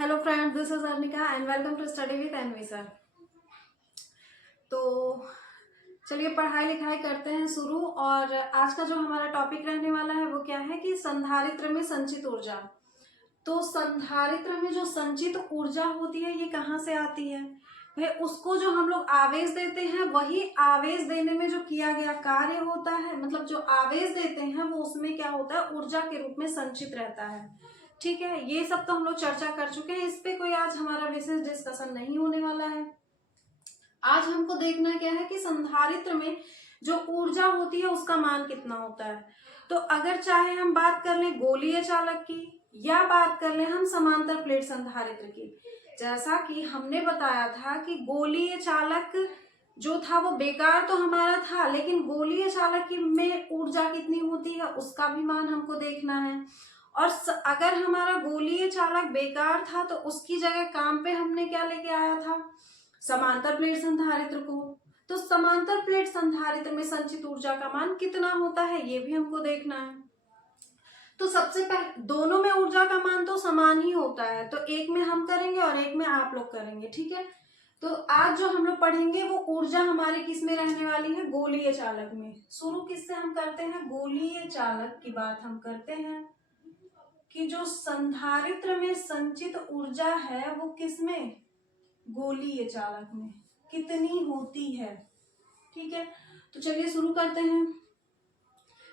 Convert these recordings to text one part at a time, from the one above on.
Hello friends, this is Arnika and welcome to study with N V sir. तो चलिए पढ़ाई लिखाई करते हैं शुरू। और आज का जो हमारा टॉपिक रहने वाला है वो क्या है कि संधारित्र में संचित ऊर्जा। तो संधारित्र में जो संचित ऊर्जा होती है ये कहाँ से आती है? भाई उसको जो हम लोग आवेश देते हैं वही आवेश देने में जो किया गया कार्य होता है, मतलब जो आवेश देते हैं वो उसमें क्या होता है, ऊर्जा के रूप में संचित रहता है। ठीक है, ये सब तो हम लोग चर्चा कर चुके हैं, इस पे कोई आज हमारा विशेष डिस्कशन नहीं होने वाला है। आज हमको देखना क्या है कि संधारित्र में जो ऊर्जा होती है उसका मान कितना होता है। तो अगर चाहे हम बात कर लें गोलीय चालक की या बात कर लें हम समांतर प्लेट संधारित्र की, जैसा कि हमने बताया था कि गोलीय चालक जो था वो बेकार तो हमारा था, लेकिन गोलीय चालक की में ऊर्जा कितनी होती है उसका भी मान हमको देखना है। और अगर हमारा गोलीय चालक बेकार था तो उसकी जगह काम पे हमने क्या लेके आया था, समांतर प्लेट संधारित्र को। तो समांतर प्लेट संधारित्र में संचित ऊर्जा का मान कितना होता है ये भी हमको देखना है। तो सबसे पहले दोनों में ऊर्जा का मान तो समान ही होता है, तो एक में हम करेंगे और एक में आप लोग करेंगे। ठीक है, तो आज जो हम लोग पढ़ेंगे वो ऊर्जा हमारे किस में रहने वाली है, गोलीय चालक में। शुरू किससे हम करते हैं, गोलीय चालक की बात हम करते हैं कि जो संधारित्र में संचित ऊर्जा है वो किसमें, गोलीय चालक में कितनी होती है। ठीक है, तो चलिए शुरू करते हैं।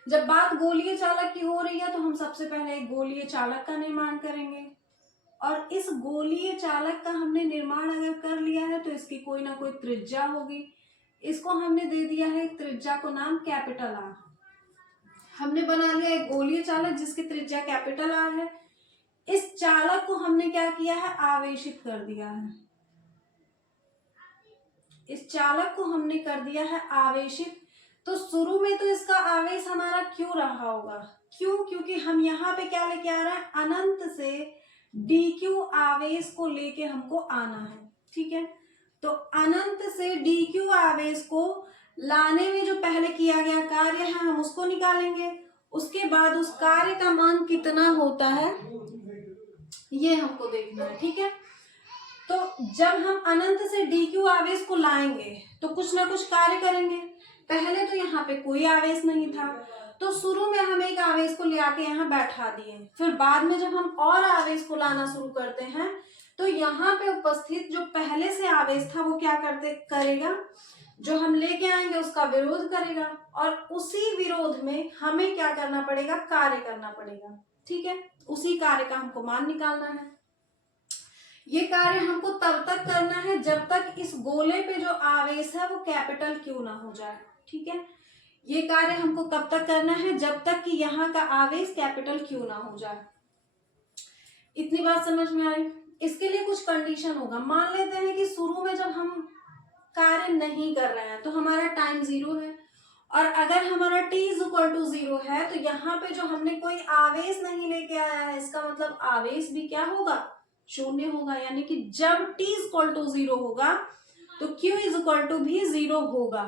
जब बात गोलीय चालक की हो रही है तो हम सबसे पहले एक गोलीय चालक का निर्माण करेंगे, और इस गोलीय चालक का हमने निर्माण अगर कर लिया है तो इसकी कोई ना कोई त्रिज्या होगी। इसको हमने दे दिया है त्रिज्या को नाम कैपिटल आर। हमने बना लिया एक गोलीय चालक जिसकी त्रिज्या कैपिटल आर है। इस चालक को हमने क्या किया है, आवेशित कर दिया है। इस चालक को हमने कर दिया है आवेशित। तो शुरू में तो इसका आवेश हमारा क्यों रहा होगा, क्यों, क्योंकि हम यहाँ पे क्या लेके आ रहे हैं, अनंत से dq आवेश को लेके हमको आना है। ठीक है, तो अनंत से dq आवेश को लाने में जो पहले किया गया कार्य है हम उसको निकालेंगे, उसके बाद उस कार्य का मान कितना होता है ये हमको देखना है। ठीक है, तो जब हम अनंत से dq आवेश को लाएंगे तो कुछ ना कुछ कार्य करेंगे। पहले तो यहाँ पे कोई आवेश नहीं था, तो शुरू में हम एक आवेश को ले आके यहाँ बैठा दिए। फिर बाद में जब हम और आवेश को लाना शुरू करते हैं तो यहाँ पे उपस्थित जो पहले से आवेश था वो क्या करेगा, जो हम लेके आएंगे उसका विरोध करेगा, और उसी विरोध में हमें क्या करना पड़ेगा, कार्य करना पड़ेगा। ठीक है, उसी कार्य का हमको मान निकालना है। ये कार्य हमको तब तक करना है जब तक इस गोले पे जो आवेश है वो कैपिटल क्यू ना हो जाए। ठीक है, ये कार्य हमको कब तक करना है, जब तक कि यहाँ का आवेश कैपिटल क्यू ना हो जाए। इतनी बात समझ में आई। इसके लिए कुछ कंडीशन होगा। मान लेते हैं कि शुरू में जब हम कार्य नहीं कर रहे हैं तो हमारा टाइम 0 है, और अगर हमारा t = 0 है तो यहाँ पे जो हमने कोई आवेश नहीं लेके आया है इसका मतलब आवेश भी क्या होगा, शून्य होगा। यानी कि जब t = 0 होगा तो q = भी 0 होगा।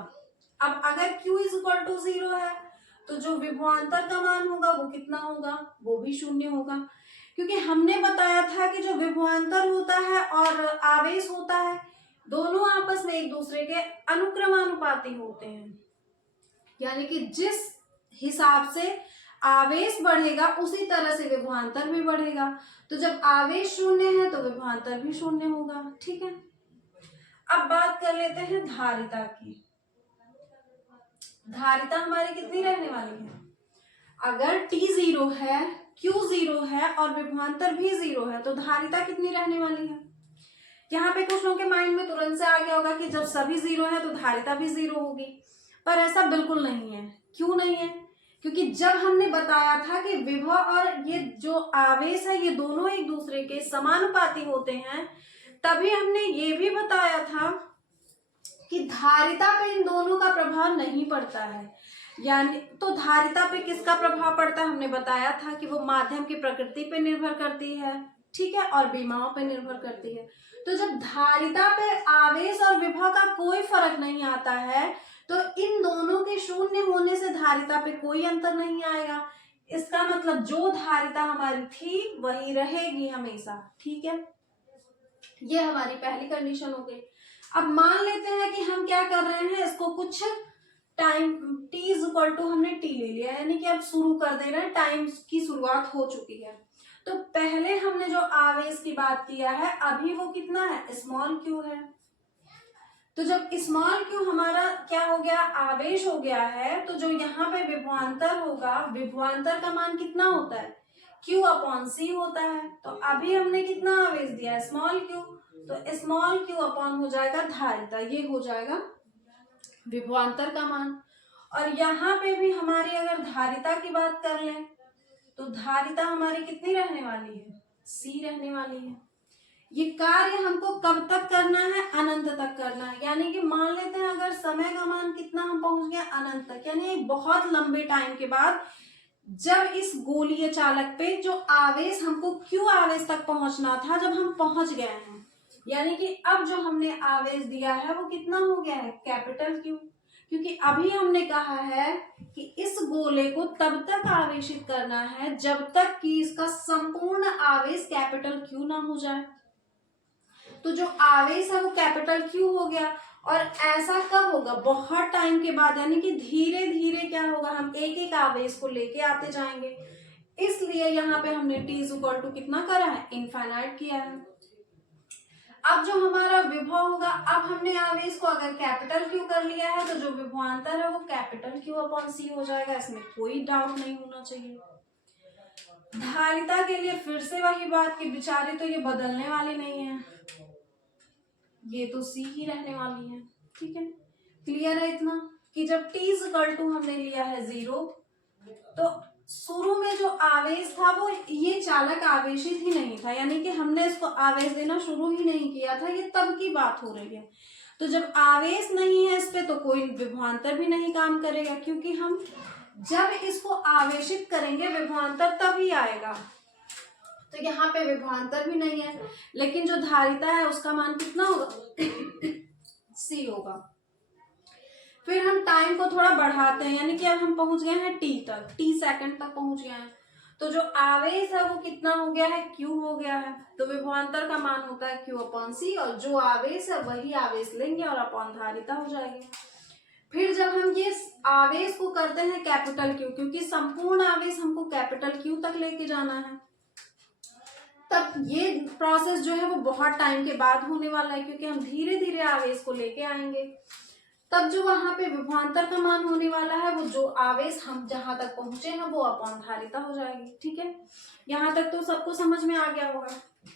अब अगर q = 0 है तो जो विभवांतर का मान होगा वो कितना होगा, वो भी शून्य होगा, क्योंकि हमने बताया था कि जो विभवांतर होता है और आवेश होता है दोनों आपस में एक दूसरे के अनुक्रमानुपाती होते हैं। यानी कि जिस हिसाब से आवेश बढ़ेगा उसी तरह से विभवांतर भी बढ़ेगा। तो जब आवेश शून्य है तो विभवांतर भी शून्य होगा। ठीक है, अब बात कर लेते हैं धारिता की। धारिता हमारी कितनी रहने वाली है, अगर t 0 है, q 0 है और विभवांतर भी 0 है तो धारिता कितनी रहने वाली है। यहाँ पे कुछ लोगों के माइंड में तुरंत से आ गया होगा कि जब सभी 0 है तो धारिता भी 0 होगी, पर ऐसा बिल्कुल नहीं है। क्यों नहीं है, क्योंकि जब हमने बताया था कि विभव और ये जो आवेश है ये दोनों एक दूसरे के समानुपाती होते हैं, तभी हमने ये भी बताया था कि धारिता पे इन दोनों का प्रभाव नहीं पड़ता है। यानी तो धारिता पे किसका प्रभाव पड़ता है, हमने बताया था कि वो माध्यम की प्रकृति पे निर्भर करती है। ठीक है, और विमाओं पे निर्भर करती है। तो जब धारिता पे आवेश और विभव का कोई फर्क नहीं आता है तो इन दोनों के शून्य होने से धारिता पे कोई अंतर नहीं आएगा। इसका मतलब जो धारिता हमारी थी वही रहेगी हमेशा। ठीक है, ये हमारी पहली कंडीशन हो गई। अब मान लेते हैं कि हम क्या कर रहे हैं, इसको कुछ time t is equal to हमने t ले लिया, यानी कि अब शुरू कर दे रहे हैं, टाइम की शुरुआत हो चुकी है। तो पहले हमने जो आवेश की बात किया है अभी वो कितना है, स्मॉल q है। तो जब स्मॉल q हमारा क्या हो गया, आवेश हो गया है, तो जो यहाँ पे विभवांतर होगा, विभवांतर का मान कितना होता है, q अपॉन c होता है। तो अभी हमने कितना आवेश दिया है, स्मॉल q, तो स्मॉल q अपॉन हो जाएगा धारिता, ये हो जाएगा विभवांतर का मान। और यहाँ पे भी हमारी अगर धारिता की बात कर लें तो धारिता हमारी कितनी रहने वाली है, c रहने वाली है। ये कार्य हमको कब तक करना है, अनंत तक करना है। यानी कि मान लेते हैं अगर समय का मान कितना हम पहुंच गए, अनंत तक, यानी बहुत लंबे टाइम के बाद जब इस गोलीय चालक पे जो आवेश हमको q आवेश तक पहुंचना था, जब हम पहुंच गए हैं, यानी कि अब जो हमने आवेश दिया है वो कितना हो गया है, कैपिटल Q। क्योंकि अभी हमने कहा है कि इस गोले को तब तक आवेशित करना है जब तक कि इसका संपूर्ण आवेश कैपिटल Q ना हो जाए। तो जो आवेश है वो कैपिटल Q हो गया। और ऐसा कब होगा, बहुत टाइम के बाद, यानी कि धीरे धीरे क्या होगा, हम एक एक आवेश को लेके आते जाएंगे। इसलिए यहाँ पे हमने t इज इक्वल टू कितना करा है, इनफाइनाइट किया है। अब जो हमारा विभव होगा, अब हमने आवेश को अगर कैपिटल Q कर लिया है तो जो विभवांतर है वो कैपिटल Q अपॉन C हो जाएगा, इसमें कोई डाउट नहीं होना चाहिए। धारिता के लिए फिर से वही बात कि बेचारे तो ये बदलने वाली नहीं है, ये तो C ही रहने वाली है। ठीक है, क्लियर है इतना कि जब t इज इक्वल टू हमने लिया है 0, तो शुरू में जो आवेश था वो ये चालक आवेशित ही नहीं था, यानी कि हमने इसको आवेश देना शुरू ही नहीं किया था, ये तब की बात हो रही है। तो जब आवेश नहीं है इस पे तो कोई विभवांतर भी नहीं काम करेगा, क्योंकि हम जब इसको आवेशित करेंगे विभवांतर तभी आएगा। तो यहाँ पे विभवांतर भी नहीं है, लेकिन जो धारिता है उसका मान कितना होगा, c होगा। फिर हम टाइम को थोड़ा बढ़ाते हैं, यानी कि अब हम पहुंच गए हैं t तक, t सेकंड तक पहुंच गए हैं। तो जो आवेश है वो कितना हो गया है, q हो गया है। तो विभवांतर का मान होता है q अपॉन c, और जो आवेश है वही आवेश लेंगे और अपॉन धारिता हो जाएगी। फिर जब हम ये आवेश को करते हैं कैपिटल Q, क्योंकि संपूर्ण आवेश हमको कैपिटल Q तक लेके जाना है, तब ये प्रोसेस जो है वो बहुत टाइम के बाद होने वाला है, क्योंकि हम धीरे धीरे आवेश को लेके आएंगे। तब जो वहां पे विभवांतर का मान होने वाला है, वो जो आवेश हम जहां तक पहुंचे हैं वो अपॉन धारिता हो जाएगी। ठीक है, यहाँ तक तो सबको समझ में आ गया होगा।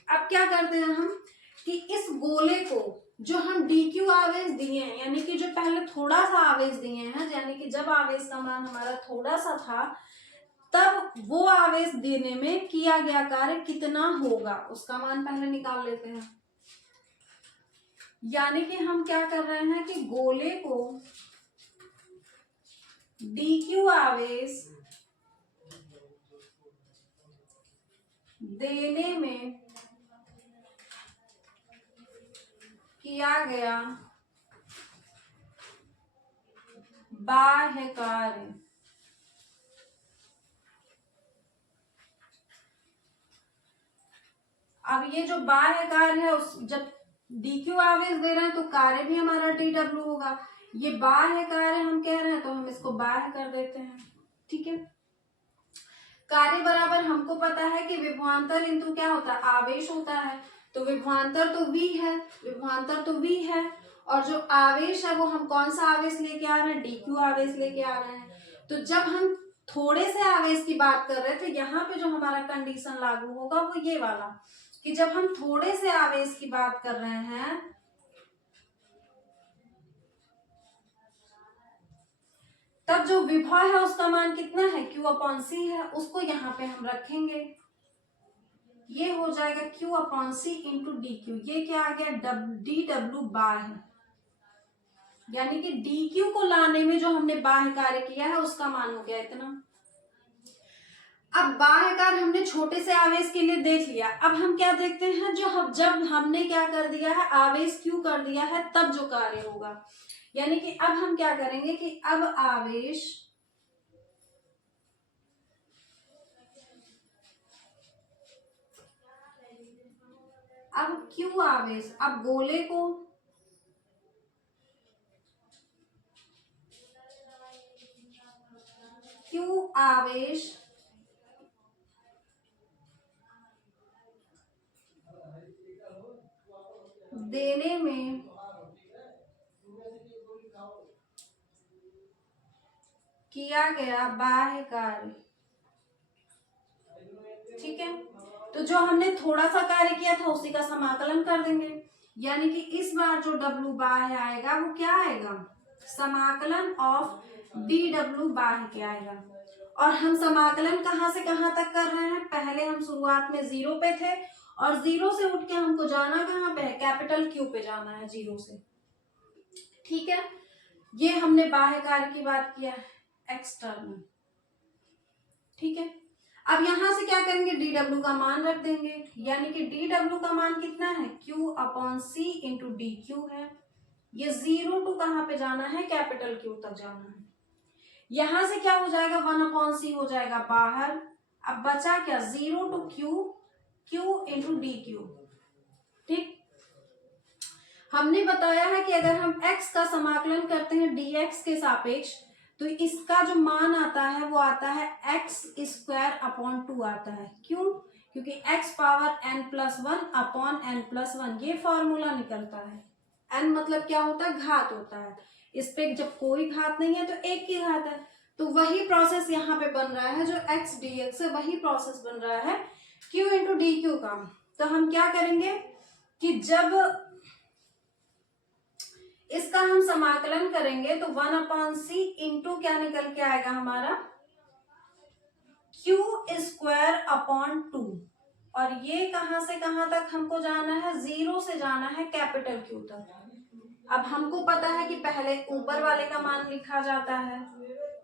अब क्या करते हैं हम कि इस गोले को जो हम dq आवेश दिए हैं, यानी कि जो पहले थोड़ा सा आवेश दिए हैं, यानी कि जब आवेश का मान हमारा थोड़ा सा था, तब वो आवेश देने में किया गया कार्य कितना होगा उसका मान पहले निकाल लेते हैं। यानी कि हम क्या कर रहे हैं कि गोले को dq आवेश देने में किया गया बाह्य कार्य अब ये जो बाह्य कार्य है, उस जब dq आवेश दे रहे हैं तो कार्य भी हमारा tw होगा। ये बाह्य कार्य हम कह रहे हैं तो हम इसको बाह्य कर देते हैं। ठीक है, कार्य बराबर हमको पता है कि विभवांतर इंटू क्या होता है, आवेश होता है। तो विभवांतर तो v है, विभवांतर तो v है, और जो आवेश है वो हम कौन सा आवेश लेके आ रहे हैं, dq आवेश लेके आ रहे हैं। तो जब हम थोड़े से आवेश की बात कर रहे थे, यहाँ पे जो हमारा कंडीशन लागू होगा वो ये वाला कि जब हम थोड़े से आवेश की बात कर रहे हैं तब जो विभव है उसका मान कितना है, q अपॉन c है, उसको यहाँ पे हम रखेंगे। ये हो जाएगा q upon c into dq। ये क्या आ गया, dw बाह्य, यानी कि dq को लाने में जो हमने बाह्य कार्य किया है उसका मान हो गया इतना। अब बाह्य कार्य हमने छोटे से आवेश के लिए देख लिया। अब हम क्या देखते हैं, जब हमने क्या कर दिया है, आवेश q कर दिया है, तब जो कार्य होगा। यानी कि अब हम क्या करेंगे कि अब आवेश अब Q आवेश, अब गोले को Q आवेश देने में किया गया बाह्य कार्य, ठीक है। तो जो हमने थोड़ा सा कार्य किया था उसी का समाकलन कर देंगे, यानी कि इस बार जो W बाह्य आएगा वो क्या आएगा, समाकलन ऑफ dW बाह्य के आएगा। और हम समाकलन कहाँ से कहाँ तक कर रहे हैं, पहले हम शुरुआत में 0 पे थे और 0 से उठ के हमको जाना कहाँ पे है, कैपिटल Q पे जाना है 0 से, ठीक है। ये हमने बाह्य कार्य की बात किया है, एक्सटर्नल, ठीक है। अब यहां से क्या करेंगे, dW का मान रख देंगे, यानी कि dW का मान कितना है, Q/C इंटू dQ है। ये 0 टू कहाँ पे जाना है, कैपिटल Q तक जाना है। यहां से क्या हो जाएगा, 1/C हो जाएगा बाहर। अब बचा क्या, 0 टू Q इंटू dQ, ठीक। हमने बताया है कि अगर हम x का समाकलन करते हैं dx के सापेक्ष तो इसका जो मान आता है वो आता है x² आता है। क्यों, क्योंकि x पावर n+1/n+1 ये फॉर्मूला निकलता है। n मतलब क्या होता है, घात होता है। इस पे जब कोई घात नहीं है तो एक की घात है, तो वही प्रोसेस यहाँ पे बन रहा है, जो x dx है वही प्रोसेस बन रहा है q इंटू dq का। तो हम क्या करेंगे कि जब इसका हम समाकलन करेंगे तो 1/C इंटू क्या निकल के आएगा हमारा, Q²/2। और ये कहां से कहां तक हमको जाना है, 0 से जाना है कैपिटल Q तक। अब हमको पता है कि पहले ऊपर वाले का मान लिखा जाता है,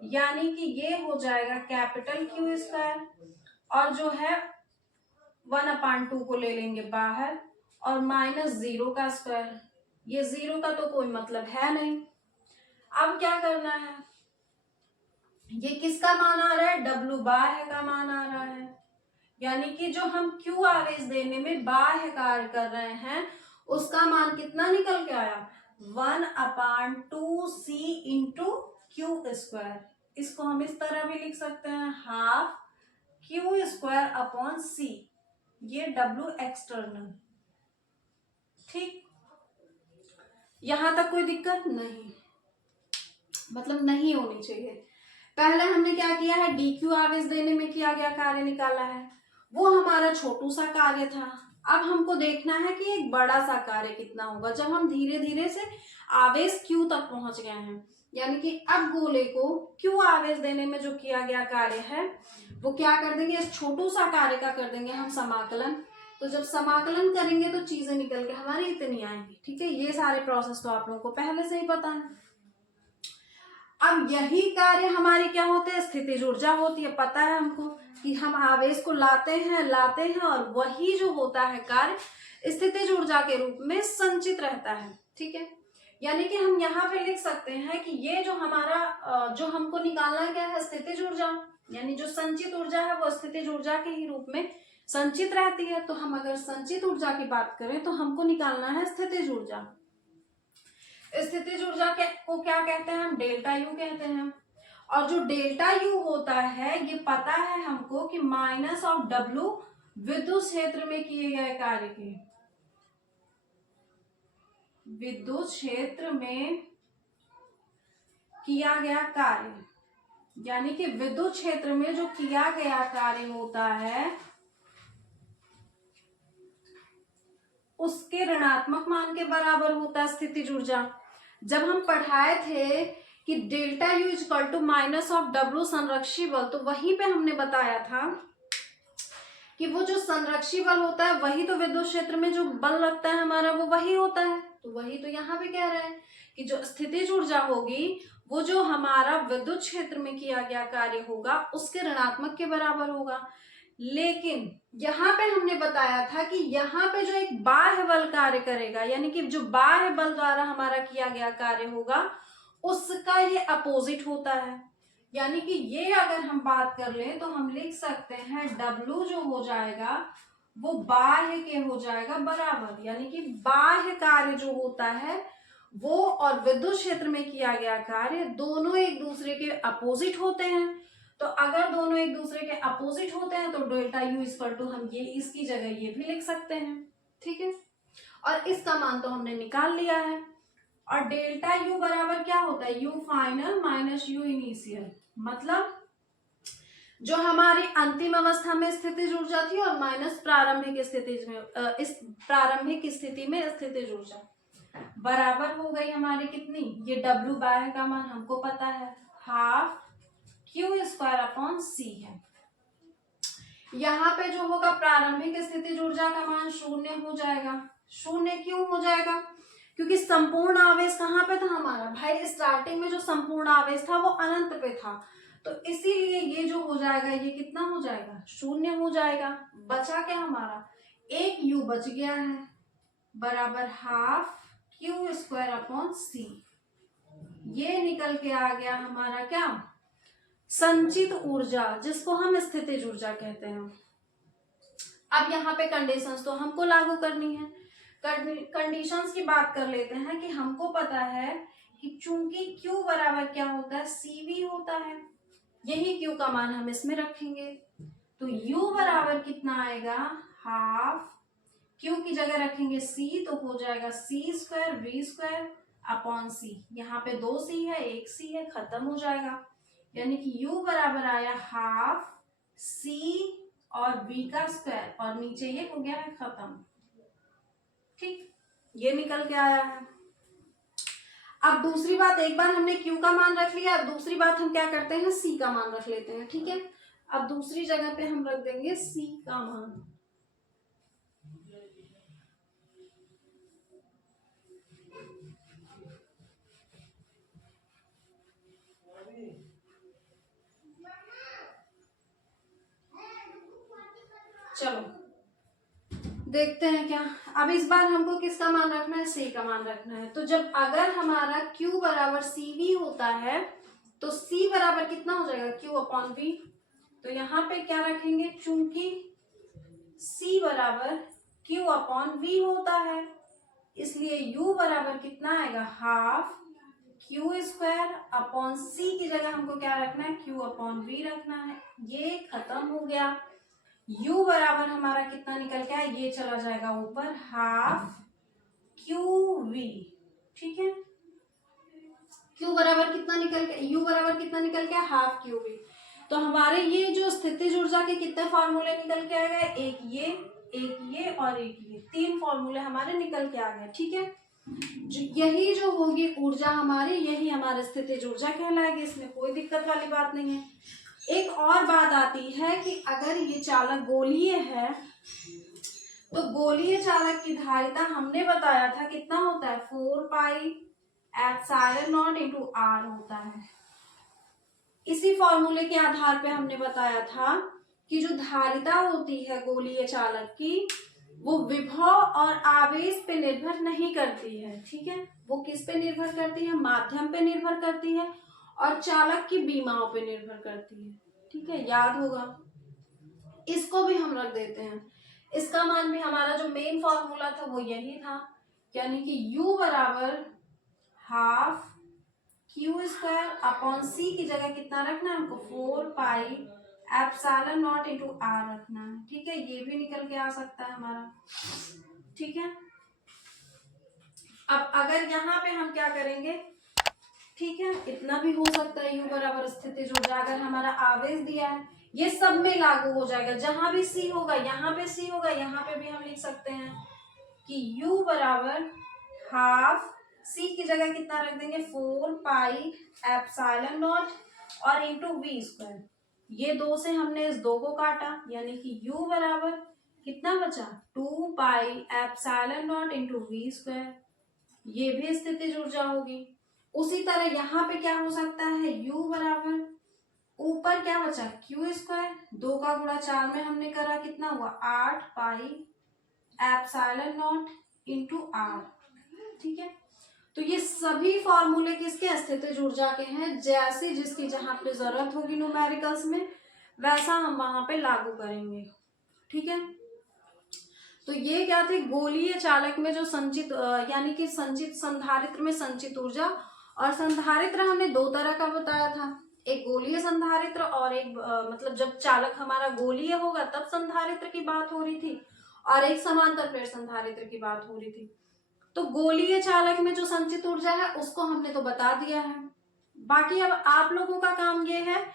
यानी कि ये हो जाएगा कैपिटल Q², और जो है 1/2 को ले लेंगे बाहर, और -0 का स्क्वायर। ये 0 का तो कोई मतलब है नहीं। अब क्या करना है, ये किसका मान आ रहा है, W बाह्य का मान आ रहा है, यानी कि जो हम Q आवेश देने में बाह्य कार्य कर रहे हैं उसका मान कितना निकल के आया, 1/2C इंटू Q²। इसको हम इस तरह भी लिख सकते हैं, हाफ Q²/C, ये W एक्सटर्नल, ठीक। यहां तक कोई दिक्कत नहीं, मतलब नहीं होनी चाहिए। पहले हमने क्या किया है, dq आवेश देने में किया गया कार्य निकाला है, वो हमारा छोटू सा कार्य था। अब हमको देखना है कि एक बड़ा सा कार्य कितना होगा जब हम धीरे धीरे से आवेश q तक पहुंच गए हैं। यानी कि अब गोले को q आवेश देने में जो किया गया कार्य है वो क्या कर देंगे, इस छोटू सा कार्य का कर देंगे हम समाकलन। तो जब समाकलन करेंगे तो चीजें निकल के हमारी इतनी आएंगी, ठीक है। ये सारे प्रोसेस तो आप लोगों को पहले से ही पता है। अब यही कार्य हमारी क्या होते हैं, स्थितिज ऊर्जा होती है। पता है हमको कि हम आवेश को लाते हैं और वही जो होता है कार्य स्थितिज ऊर्जा के रूप में संचित रहता है, ठीक है। यानी कि हम यहाँ पे लिख सकते हैं कि ये जो हमारा जो हमको निकालना क्या है, स्थितिज ऊर्जा, यानी जो संचित ऊर्जा है वो स्थितिज ऊर्जा के ही रूप में संचित रहती है। तो हम अगर संचित ऊर्जा की बात करें तो हमको निकालना है स्थितिज ऊर्जा। स्थितिज ऊर्जा को क्या कहते हैं, हम डेल्टा यू कहते हैं। और जो डेल्टा यू होता है ये पता है हमको कि -W विद्युत क्षेत्र में किए गए कार्य के, विद्युत क्षेत्र में किया गया कार्य, यानी कि विद्युत क्षेत्र में जो किया गया कार्य होता है उसके ऋणात्मक मान के बराबर होता है स्थितिज ऊर्जा। जब हम पढ़ाए थे कि delta U equal to -W संरक्षी बल, तो वहीं पे हमने बताया था कि वो जो संरक्षी बल होता है वही तो विद्युत क्षेत्र में जो बल लगता है हमारा वो वही होता है। तो वही तो यहाँ पे कह रहे हैं कि जो स्थितिज ऊर्जा होगी वो जो हमारा विद्युत क्षेत्र में किया गया कार्य होगा उसके ऋणात्मक के बराबर होगा। लेकिन यहाँ पे हमने बताया था कि यहाँ पे जो एक बाह्य बल कार्य करेगा, यानी कि जो बाह्य बल द्वारा हमारा किया गया कार्य होगा उसका ये अपोजिट होता है। यानी कि ये अगर हम बात कर लें तो हम लिख सकते हैं W जो हो जाएगा वो बाह्य के हो जाएगा बराबर, यानी कि बाह्य कार्य जो होता है वो और विद्युत क्षेत्र में किया गया कार्य दोनों एक दूसरे के अपोजिट होते हैं। तो अगर दोनों एक दूसरे के अपोजिट होते हैं तो डेल्टा यू इक्वल टू हम ये इसकी जगह ये भी लिख सकते हैं, ठीक है। और इसका मान तो हमने निकाल लिया है। और डेल्टा यू बराबर क्या होता है, you final minus you initial, मतलब जो हमारी अंतिम अवस्था में स्थितिज ऊर्जा थी और माइनस प्रारंभिक स्थिति में इस प्रारंभिक स्थिति में स्थितिज ऊर्जा बराबर हो गई हमारी कितनी, ये डब्ल्यू बाय का मान हमको पता है हाफ क्यू स्क्वायर अपॉन सी है। यहाँ पे जो होगा प्रारंभिक स्थितिज ऊर्जा का मान शून्य हो जाएगा। शून्य क्यों हो जाएगा, क्योंकि संपूर्ण आवेश कहाँ पे था हमारा भाई, स्टार्टिंग में जो संपूर्ण आवेश था वो अनंत पे था, तो इसीलिए ये जो हो जाएगा ये कितना हो जाएगा, शून्य हो जाएगा। बचा क्या हमारा, एक यू बच गया है बराबर हाफ क्यू स्क्वायर अपॉन सी। ये निकल के आ गया हमारा क्या, संचित ऊर्जा, जिसको हम स्थितिज ऊर्जा कहते हैं। अब यहाँ पे कंडीशंस तो हमको लागू करनी है। कंडीशंस की बात कर लेते हैं कि हमको पता है कि चूंकि Q बराबर क्या होता है, CV होता है, यही Q का मान हम इसमें रखेंगे। तो U बराबर कितना आएगा, हाफ Q की जगह रखेंगे C, तो हो जाएगा C square V square upon C। यहाँ पे 2 C है, 1 C है, खत्म हो जाएगा। यानी कि U बराबर आया हाफ C और V का स्क्वायर और नीचे ये हो गया है खत्म, ठीक, ये निकल के आया है। अब दूसरी बात, एक बार हमने Q का मान रख लिया, अब दूसरी बात हम क्या करते हैं, C का मान रख लेते हैं, ठीक है। अब दूसरी जगह पे हम रख देंगे C का मान। चलो देखते हैं क्या। अब इस बार हमको किसका मान रखना है, C का मान रखना है। तो जब अगर हमारा Q बराबर CV होता है तो C बराबर कितना हो जाएगा, Q अपॉन V। तो यहाँ पे क्या रखेंगे, चूंकि C बराबर Q अपॉन V होता है इसलिए U बराबर कितना आएगा, half Q square upon C की जगह हमको क्या रखना है, Q अपॉन V रखना है। ये खत्म हो गया। U बराबर हमारा कितना निकल के आया, ये चला जाएगा ऊपर, हाफ QV, ठीक है। Q बराबर कितना निकल के, U बराबर कितना निकल के, हाफ QV। तो हमारे ये जो स्थितिज ऊर्जा के कितने फॉर्मूले निकल के आ गए, एक ये और एक ये, 3 फॉर्मूले हमारे निकल के आ गए, ठीक है। यही जो होगी ऊर्जा हमारी, यही हमारी स्थितिज ऊर्जा कहलाएगी, इसमें कोई दिक्कत वाली बात नहीं है। एक और बात आती है कि अगर ये चालक गोलीय है तो गोलीय चालक की धारिता हमने बताया था कितना होता है, 4 pi epsilon not into R होता है। इसी फॉर्मूले के आधार पे हमने बताया था कि जो धारिता होती है गोलीय चालक की वो विभव और आवेश पे निर्भर नहीं करती है, ठीक है। वो किस पे निर्भर करती है, माध्यम पे निर्भर करती है और चालक की बीमाओं पे निर्भर करती है, ठीक है, याद होगा। इसको भी हम रख देते हैं। इसका मान भी हमारा जो मेन फॉर्मूला था वो यही था, यानी कि U बराबर half Q square upon C की जगह कितना रखना है हमको, 4 pi epsilon not into R रखना है, ठीक है। ये भी निकल के आ सकता है हमारा, ठीक है। अब अगर यहाँ पे हम क्या करेंगे, ठीक है, इतना भी हो सकता है, U बराबर स्थितिज ऊर्जा अगर हमारा आवेश दिया है ये सब में लागू हो जाएगा, जहां भी C होगा यहाँ पे C होगा, यहाँ पे भी हम लिख सकते हैं कि U बराबर हाफ C की जगह कितना रख देंगे, 4 पाई एप्सिलॉन नॉट और इंटू V स्क्वायर। ये 2 से हमने इस 2 को काटा, यानी कि U बराबर कितना बचा, 2 पाई epsilon not into V square. ये भी स्थितिज ऊर्जा होगी। उसी तरह यहाँ पे क्या हो सकता है, U बराबर ऊपर क्या बचा, Q स्क्वायर, 2 का गुणा 4 में हमने करा, कितना हुआ, 8 पाई एप्सिलॉन नॉट इंटू R, ठीक है। तो ये सभी फॉर्मूले किसके, स्थितिज ऊर्जा के हैं। जैसे जिसकी जहां पे जरूरत होगी न्यूमेरिकल्स में वैसा हम वहां पे लागू करेंगे, ठीक है। तो ये क्या थे, गोलीय चालक में जो संचित यानी कि संचित संधारित्र में संचित ऊर्जा। और संधारित्र हमने दो तरह का बताया था, एक गोलीय संधारित्र और एक मतलब जब चालक हमारा गोलीय होगा तब संधारित्र की बात हो रही थी, और एक समांतर प्लेट संधारित्र की बात हो रही थी। तो गोलीय चालक में जो संचित ऊर्जा है उसको हमने तो बता दिया है। बाकी अब आप लोगों का काम ये है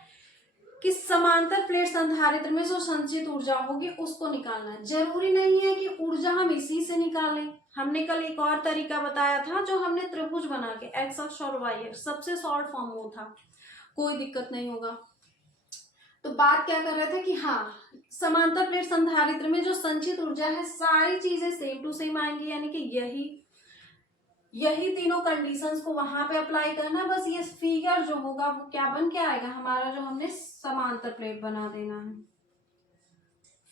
कि समांतर प्लेट संधारित्र में जो संचित ऊर्जा होगी उसको निकालना है। जरूरी नहीं है कि ऊर्जा हम इसी से निकालें, हमने कल एक और तरीका बताया था जो हमने त्रिभुज बना के एक्स अक्ष और वाई अक्ष, सबसे शॉर्ट फॉर्म वो था, कोई दिक्कत नहीं होगा। तो बात क्या कर रहे थे कि हाँ, समांतर प्लेट संधारित्र में जो संचित ऊर्जा है सारी चीजें सेम टू सेम आएंगी, यानी कि यही तीनों कंडीशंस को वहां पे अप्लाई करना। बस ये फिगर जो होगा वो क्या बन के आएगा, हमारा जो हमने समांतर प्लेट बना देना है।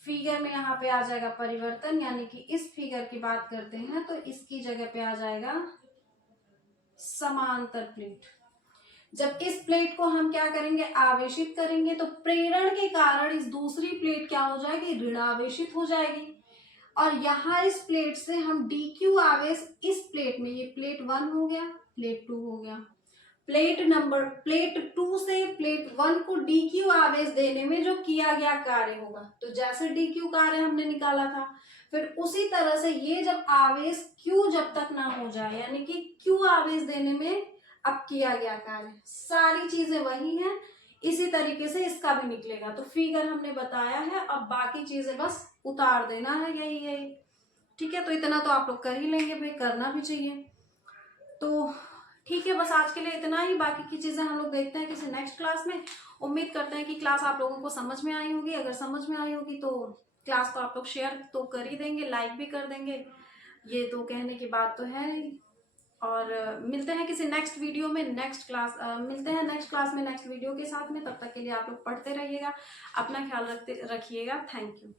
फिगर में यहाँ पे आ जाएगा परिवर्तन, यानी कि इस फिगर की बात करते हैं तो इसकी जगह पे आ जाएगा समांतर प्लेट। जब इस प्लेट को हम क्या करेंगे, आवेशित करेंगे, तो प्रेरण के कारण इस दूसरी प्लेट क्या हो जाएगी, ऋणावेशित हो जाएगी। और यहाँ इस प्लेट से हम DQ आवेश इस प्लेट में, ये प्लेट 1 हो गया, प्लेट 2 हो गया, प्लेट 2 से प्लेट 1 को DQ आवेश देने में जो किया गया कार्य होगा, तो जैसे DQ कार्य हमने निकाला था, फिर उसी तरह से ये जब आवेश Q जब तक ना हो जाए, यानी कि Q आवेश देने में अब किया गया कार्य, सारी चीजें वही हैं, इसी तरीके से इसका भी निकलेगा। तो फिगर हमने बताया है, अब बाकी चीजें बस उतार देना है, यही। ठीक है, तो इतना तो आप लोग कर ही लेंगे भाई, करना भी चाहिए। तो ठीक है, बस आज के लिए इतना ही, बाकी की चीजें हम लोग देखते हैं किसी नेक्स्ट क्लास में। उम्मीद करते हैं कि क्लास आप लोगों को समझ में आई होगी। अगर समझ में आई होगी तो क्लास को आप लोग शेयर तो कर ही देंगे, लाइक भी कर देंगे, ये तो कहने की बात तो है नहीं। और मिलते हैं किसी नेक्स्ट वीडियो में, नेक्स्ट क्लास में नेक्स्ट वीडियो के साथ में। तब तक के लिए आप लोग पढ़ते रहिएगा, अपना ख्याल रखिएगा। Thank you.